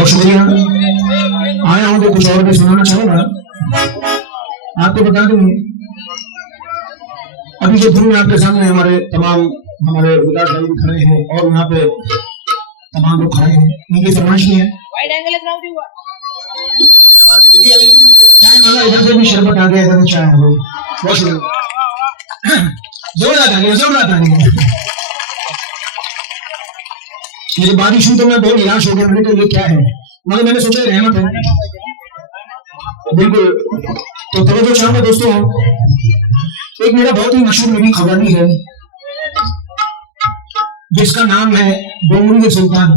बहुत शुक्रिया। आया हूँ तो कुछ और भी सुनाना चाहूंगा। आपको बता दूं अभी जो धुन में आपके सामने हमारे विकास भाई खड़े हैं और यहाँ पे तमाम लोग खड़े हैं, इनकी फरमाइश की है चाय वाला इधर से भी शरबत आ गया, इधर चाय है बहुत शुक्रिया। जोरदार मुझे बारिश हुई तो मैं बहुत निराश हो गया, मैंने कहा ये क्या है, मगर मैंने सोचा रहमत है बिल्कुल। तो तवज्जो चाहूंगा दोस्तों, एक मेरा बहुत ही मशहूर नबी कव्वाली है जिसका नाम है डोंगरी सुल्तान।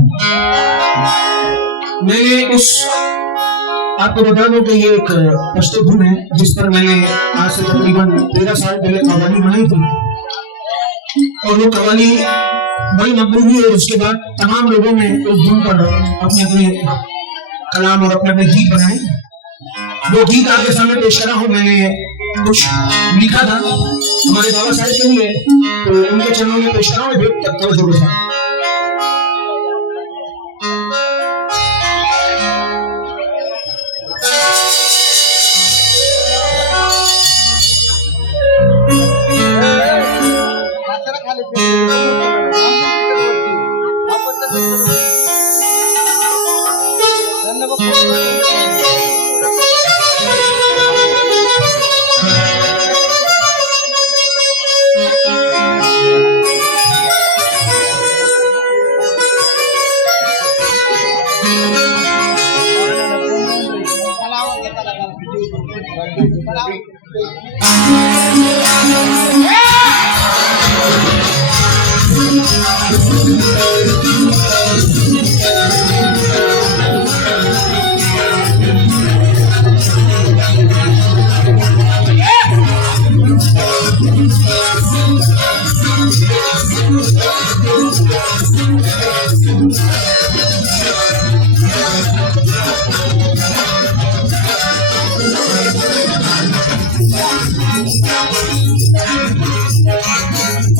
मैंने उस आपको बता दूं कि ये एक पश्तो धुन है जिस पर मैंने आज से तकरीबन 13 साल पहले कव्वाली बनाई थी और वो कव्वाली बड़ी मकबूल हुई और उसके बाद तमाम लोगों ने उस धुन पर अपने अपने कलाम और अपने अपने गीत बनाए। वो गीत आपके सामने पेश करा हूँ। मैंने कुछ लिखा था हमारे बाबा साहब के लिए, तो उनके चरणों में पेश करा हूँ तवज्जो के साथ।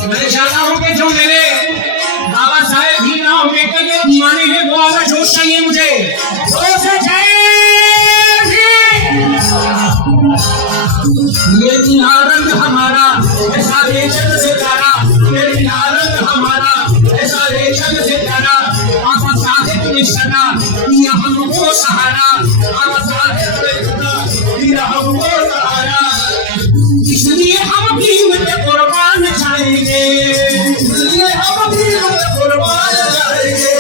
मैं चाहता हूं कि जो मेरे बाबा साहेब भी ना बेटे के दीवाने हैं वो आवाज जोश चाहिए मुझे। ये रंग हमारा ऐसा रेशम से प्यारा, ये रंग हमारा ऐसा रेशम से प्यारा, बाबा साहेब ने सदा दिया हमको सहारा, बाबा साहेब ने सदा दिया हमको सहारा, इसलिए हम कीमत कुर्बान जाएंगे, इसलिए हम कीमत कुर्बान जाएंगे,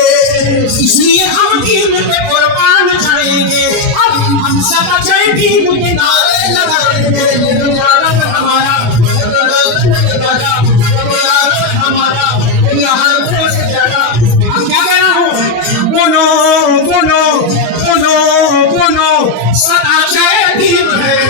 इसलिए हम कीमत कुर्बान जाएंगे। हम सदा जाएंगे मुझे नारे लगाएंगे, रंग हमारा हमारा यहाँ से ज्यादा। क्या कह रहा हूँ, बोलो बोलो बोलो बोलो सदा जय भीम है,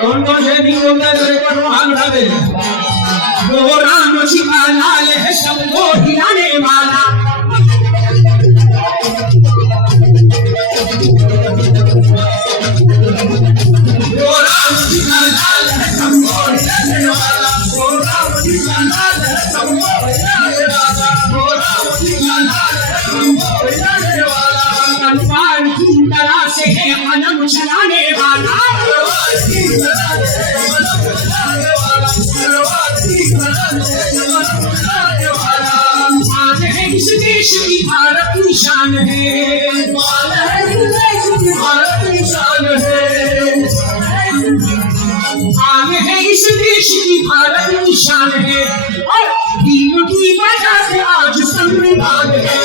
कौन ये नहीं बोलता तेरे पर हाथ उठा दे। वो राम शिवा लाल है सबको हिलाने वाला, वो राम शिवा लाल है सबको हिलाने वाला, वो राम शिवा लाल है सबको हिलाने वाला, वो राम शिवा लाल है सबको हिलाने वाला, तलवार की तरह से है कलम चलाने वाला, तलवार की तरह से है कलम चलाने वाला, तलवार की तरह से है कलम चलाने वाला। आज है इसके देश की भारत की शान है, इकबाल है इस देश की भारत की शान है, आन है इस देश की भारत की शान है, और भीम की वजह से आज संविधान है।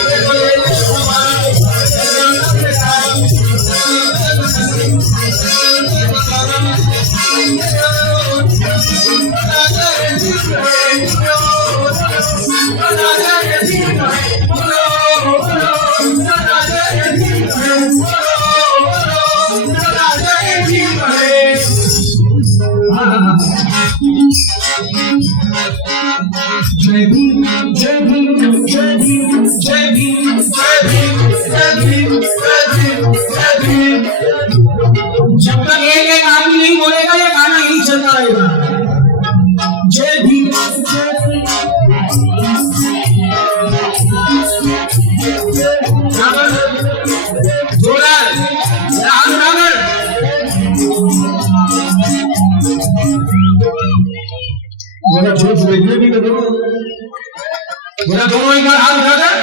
जय भीम जय भीम जय भीम जय भीम जय भीम जय भीम जय भीम जय भीम। जब तक एक आदमी नहीं बोलेगा ये गाना यही चलता रहेगा। जय भीम जोरदार मेरा जोश देखने भी करो, मेरा दोनों एक बार हाथ उठाकर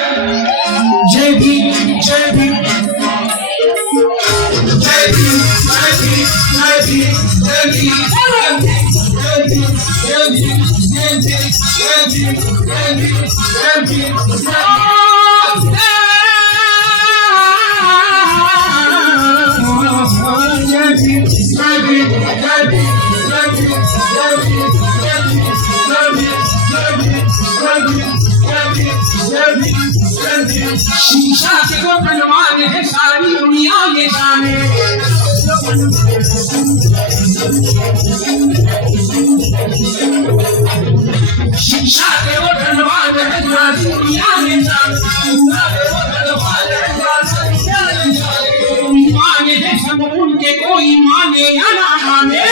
जय भीम जय भीम जय भीम जय भीम जय भीम जय भीम जय भीम जय भीम जय भीम जय भीम जय भीम जय भीम शीशा के वो बनवाने हैं सारी दुनिया में जाने, शीशा के वो बनवाने हैं सारी दुनिया में जाने, माने हैं सब उनके कोई माने या ना माने,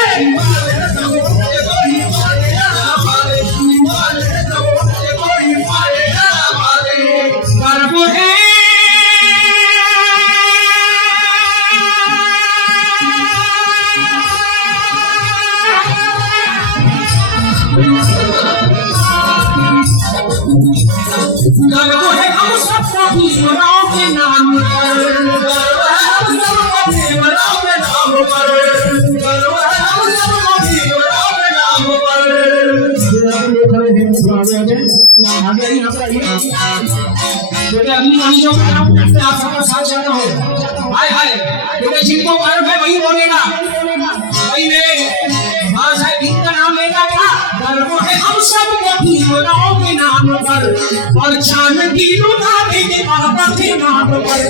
गर्व है हम सबको भीमराव के नाम पर, गर्व है हम सबको भीमराव के नाम पर, गर्व है हम सबको भीमराव के नाम पर। आगे यहाँ पर क्योंकि अगली वाली जो आप सबका साथ जाना हो, हाय हाय क्योंकि जिनको गर्व है वही बोलेगा, वही मेरे हाँ साहब भीम का नाम लेगा क्या, गर्व है हम सबको भीमराव के नाम पर, और चांद की लुटा देंगे बाबा के नाम पर।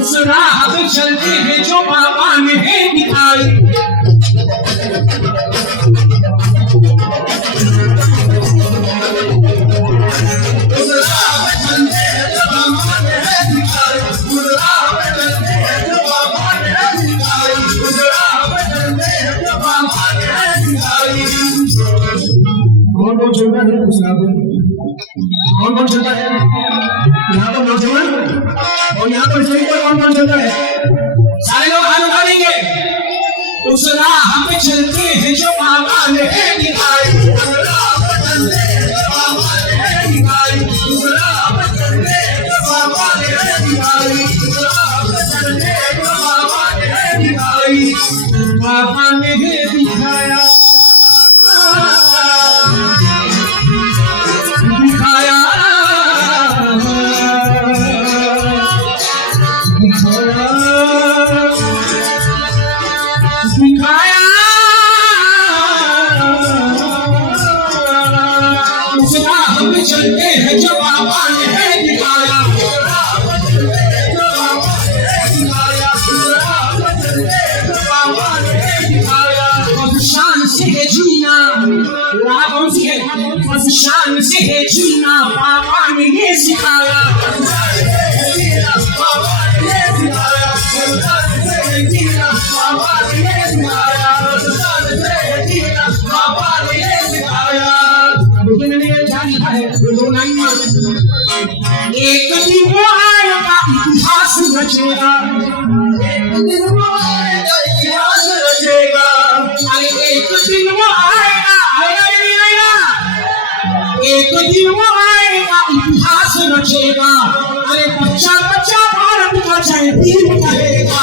उस राह पे चलते हैं जो बाबा ने है दिखाई, उस राह पे चलते हैं जो बाबा ने है दिखाई, उस राह कौन कौन चलता है यहाँ पर नौजवान और यहाँ पर स्टेज पर कौन कौन चलता है? सारे लोग हाथ उठा देंगे। उस राह पे चलते हैं जो बाबा ने दिखाई, उस राह पे चलते हैं जो बाबा ने दिखाई, उस राह पे चलते हैं जो बाबा ने दिखाई, उस राह पे चलते हैं जो बाबा ने दिखाई। बाबा ने दिखाया चलते हैं जो बाबा ने दिखाया, जो बाबा ने दिखाया, जो बाबा ने दिखाया। बस शान से है जीना, रागों से है, बस शान से है जीना, बाबा ने ये सिखाया। बाबा ने ये सिखाया, शान से है जीना, बाबा ने ये सिखाया, शान से है जीना, बाबा ने ये सिखाया। एक दिन वो आएगा इतिहास रचेगा, एक दिन वो आएगा इतिहास रचेगा, अरे एक दिन वो आएगा, एक दिन वो आएगा इतिहास रचेगा, अरे बच्चा बच्चा भारत का जय भीम कहेगा।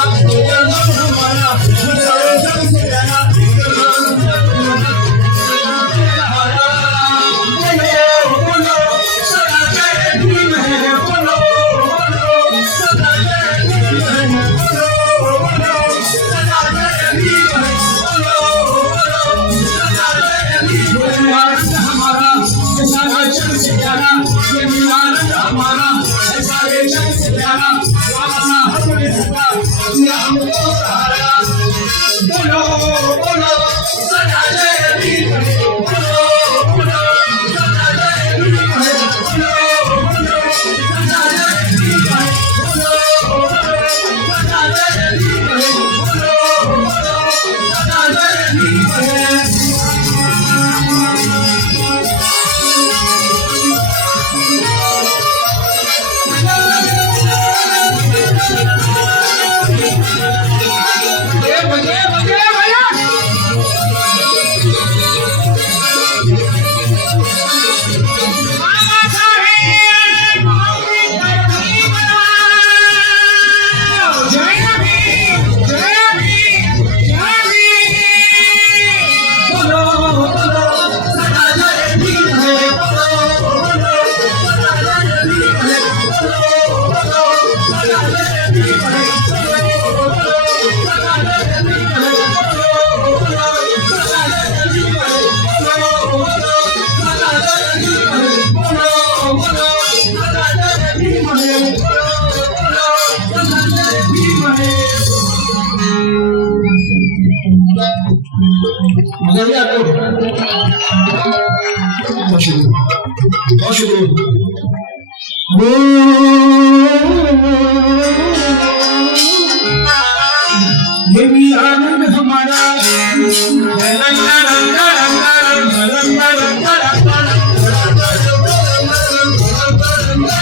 हमारा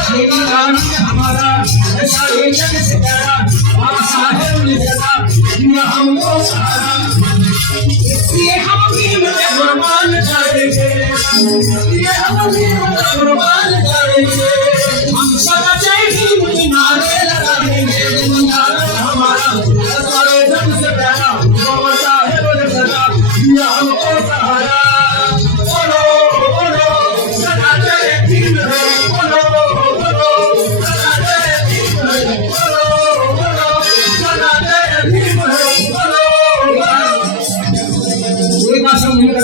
ये भी आनंद हमारा, ऐसा एक से प्यारा साहिब ने जगा दिया हमको सहारा। इसलिए हम भीम के कुर्बान जाएंगे, इसलिए हम भीम के कुर्बान जाएंगे, हम सदा जय भीम के नारे लगाएंगे। हमारा सारे जग से प्यारा बाबा साहेब ने जगा दिया हमको सहारा। बोलो बोलो सदा जय भीम है, बोलो बोलो सदा जय भीम है, बोलो बोलो सदा जय भीम है, बोलो बोलो। एक बात समझ में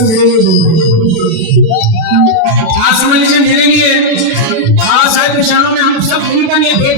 आज समझ लीजिए, मेरे लिए आज साहिब के चरणों में हम सब भूमिका निभा